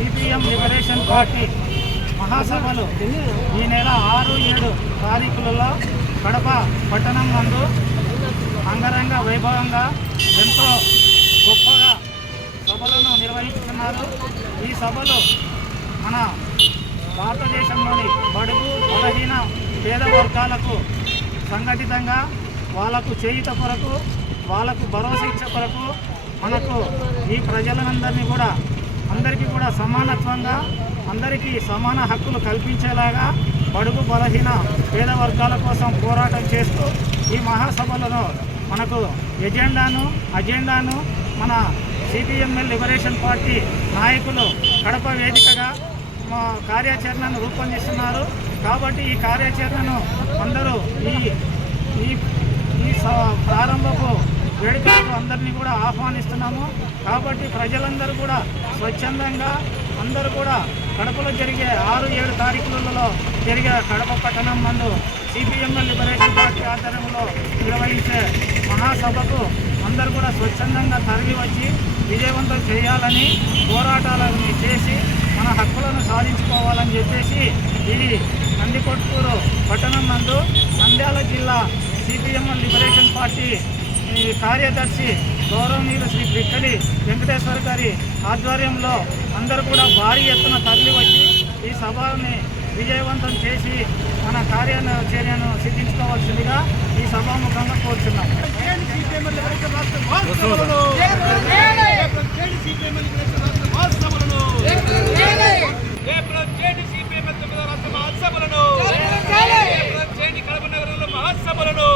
CPM liberation party మహాసభలు ఈ నెల 6-7 తారీఖులలో కడప పట్టణం నందు అంగరంగ వైభవంగా ఎంతో గొప్పగా సభలను నిర్వహిస్తున్నారు. ఈ సభలు మన భారతదేశంలోని బడుగు బలహీన పేద వర్గాలకు సంఘటితంగా వాళ్లకు చేయుత కొరకు, వాళ్లకు భరోసా ఇచ్చే కొరకు మనకు ఈ ప్రజలందరినీ కూడా అందరికీ కూడా సమానత్వంగా అందరికీ సమాన హక్కులు కల్పించేలాగా బడుగు బలహీన పేద వర్గాల కోసం పోరాటం చేస్తూ ఈ మహాసభలను మనకు అజెండాను మన సిపిఎంఎల్ లిబరేషన్ పార్టీ నాయకులు కడప వేదికగా కార్యాచరణను రూపొందిస్తున్నారు. కాబట్టి ఈ కార్యాచరణను అందరూ ఈ ప్రారంభపు వేడుకలకు అందరినీ కూడా ఆహ్వానిస్తున్నాము. కాబట్టి ప్రజలందరూ కూడా స్వచ్ఛందంగా అందరూ కూడా కడపలో జరిగే 6-7 తారీఖులలో జరిగే కడప పట్టణం నందు సిపిఎంఎల్ లిబరేషన్ పార్టీ ఆధ్వర్యంలో నిర్వహించే మహాసభకు అందరూ కూడా స్వచ్ఛందంగా తరలి వచ్చి విజయవంతం చేయాలని, పోరాటాలను చేసి మన హక్కులను సాధించుకోవాలని చెప్పేసి ఇది నందికొట్కూరు పట్టణం నందు నంద్యాల జిల్లా సిపిఎంఎల్ లిబరేషన్ పార్టీ కార్యదర్శి గౌరవనీయులు శ్రీ పిక్కలి వెంకటేశ్వర గారి ఆధ్వర్యంలో అందరూ కూడా భారీ ఎత్తున తరలి వచ్చి ఈ సభని విజయవంతం చేసి మన కార్యాచర్యను సిద్ధించుకోవాల్సిందిగా ఈ సభాముఖంగా కోరుతున్నాం. కడప నగరంలో మహాసభలను